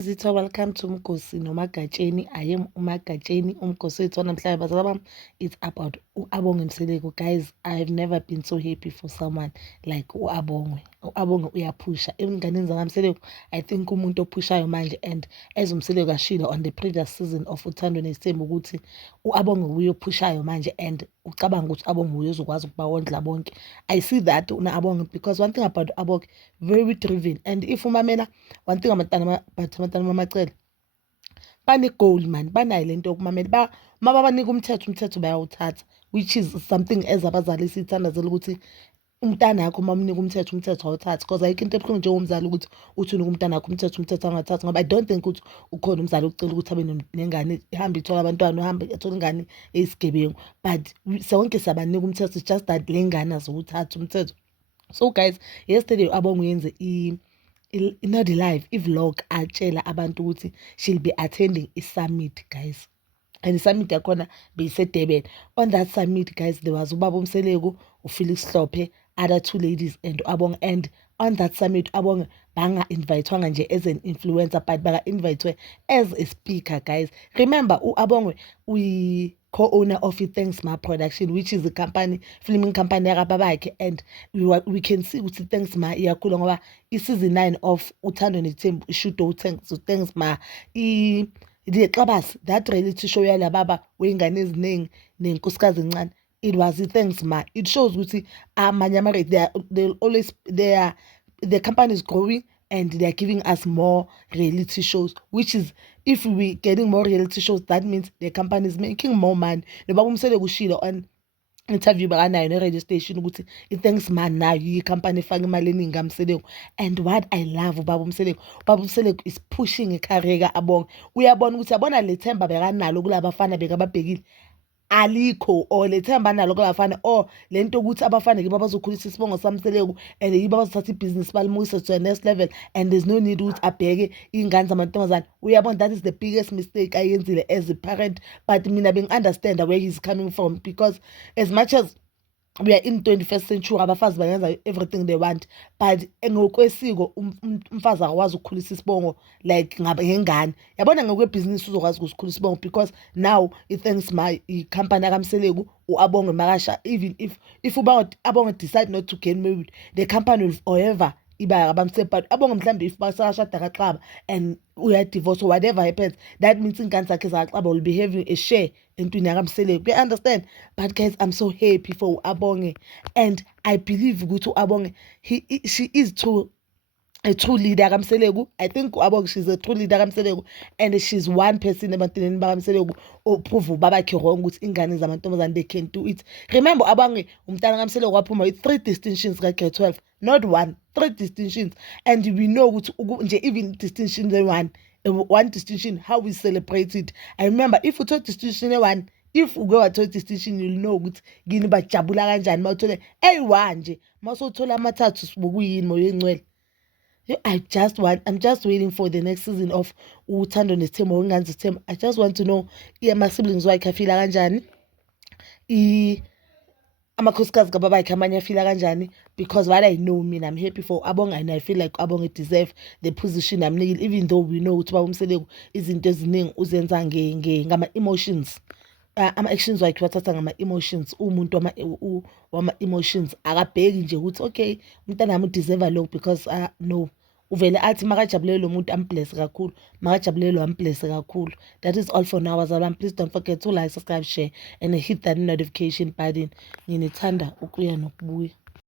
Zitho, welcome to Mkosi noMagatsheni. I am uMagatsheni, umkhosi wethu namhlanje. Bazalwa bami, it's about u-Abonge Mseleko. Guys, I've never been so happy for someone like u-Abonge. U-Abonge uyaphusha ezinganeni zakaMseleko. I think umuntu ophushayo manje, and as uMseleko ashilo on the previous season of Uthando Nesithembu ukuthi u-Abonge uyophushayo manje, and ucabanga ukuthi u-Abonge uyozokwazi ukubawondla bonke. I see that una-Abonge, because one thing about u-Abonge, very driven. And if umamela one thing abantwana bamacele bane-goal man, banayo lento yokumamela mababanika umthetho bayawuthatha, which is something as abazali sithandazela ukuthi umntana yakho mamnika umthetho awuthatha, because ayikho into ebuhlungu njengomzali ukuthi uthi unika umntana yakho umthetho angathatha, ngoba I don't think ukuthi ukhona umzali ucela ukuthi abe nengane ihambe ithola abantwana, uhambe ethola ingane eyisigebengu, but sonke siyabanika umthetho, it's just that le ngane azowuthatha umthetho. So guys, yesterday u-Abonge uyenze not live, i-vlog atshela abantu ukuthi she'll be attending i-summit, guys. And i-summit yakhona beyiseDurban. On that summit, guys, there was uBaba uMseleko, uFelix Hlophe, other two ladies, and u-Abonge. And on that summit, u-Abonge banga-invitewanga nje as an influencer, but banga-invitwe as a speaker, guys. Remember, u-Abonge co-owner of Thanks Ma Production, which is a company, filming company yakababakhe, and we can see ukuthi Thanks Ma iyakhula ngoba i-season 9 of Uthando Nesithembu ishuto Thanks Ma Xabasi, that reality show yala baba weyingane eziningi nenkosikazi encane, it was Thanks Ma. It shows ukuthi amanye the company is growing, and they are giving us more reality shows, which is, if we getting more reality shows, that means the company is making more money. Nobaba uMseleko ushilo on interview bakanayo ne-radio station ukuthi i-Thanks Ma nayo i-company efaka imali eningi kaMseleko. And what I love ubaba uMseleko is pushing i-career ka-Abonge. Uyabona ukuthi yabona le themba bekanalo kula bafana bekababhekile alikho, or le themba nalo kulabafana, or lento ukuthi abafana yibo abazokhulisa isibongo saMseleko, and yibo abazothatha ibhizinisi balimukise to the next level, and there's no need ukuthi abheke iy'ngane zamantombazane. Uyabona, that is the biggest mistake ayenzile as a parent, but mina beng-understand where he's coming from, because as much as we are in 21st century, abafazi bayenza everything they want, but ngokwesiko umfazi akwazi ukukhulisa isibongo like ngengane. Yabona ngokwebhizinisi uzokwazi ukusikhulisa isibongo, because now i-Thanks Ma i-company kaMseleko, u-Abonge makasha, even if Abonge decide not to get married, the company will forever iba abamse. But Abonge mhlambe if basashada kaXaba and divorce or whatever happens, that means ingane zakhe zakaXaba will be having a share entwini yakaMseleko. You understand? But guys, I'm so happy for Abonge, and I believe ukuthi Abonge she is a true leader kaMseleko. I think Abonge, she's a true leader kaMseleko, and she's one person ebantwini bakaMseleko oprove babakhe wrong ukuthi ingane zamantombazane they can do it. Remember, Abonge umntana kaMseleko waphuma with 3 distinctions ka-grade 12, not 1, 3 distinctions. And we know ukuthi nje even distinction one distinction, how we celebrate it. I remember, if you told distinction 1, if you go to distinction, you'll know ukuthi gini bajabula kanjani mawuthole eyi-1 nje, mawusothola amathathu sibukuyini moya engcwele. I'm just waiting for the next season of Uthando Nesithembu or Ingane Zesithembu. I just want to know ama-siblings wakhe afila kanjani, amakhosikazi kababakhe amanye afila kanjani, because what I know, I'm happy for Abonge, and I feel like Abonge deserve the position amnikile, even though we know ukuthi ubaba uMseleko izinto eziningi uzenza ngama-emotions. Ama-actions wakhe wathatha ngama-emotions. Umuntu wama-emotions akabheki nje ukuthi okay umntana wami udeserve lokhu, because no, uvele athi makajabulele lo muntu ambless kakhulu, makajabulele lo ambless kakhulu. That is all for now, bazalwane. Please don't forget to like, subscribe, share, and hit that notification button. Nginithanda ukuya nokubuya.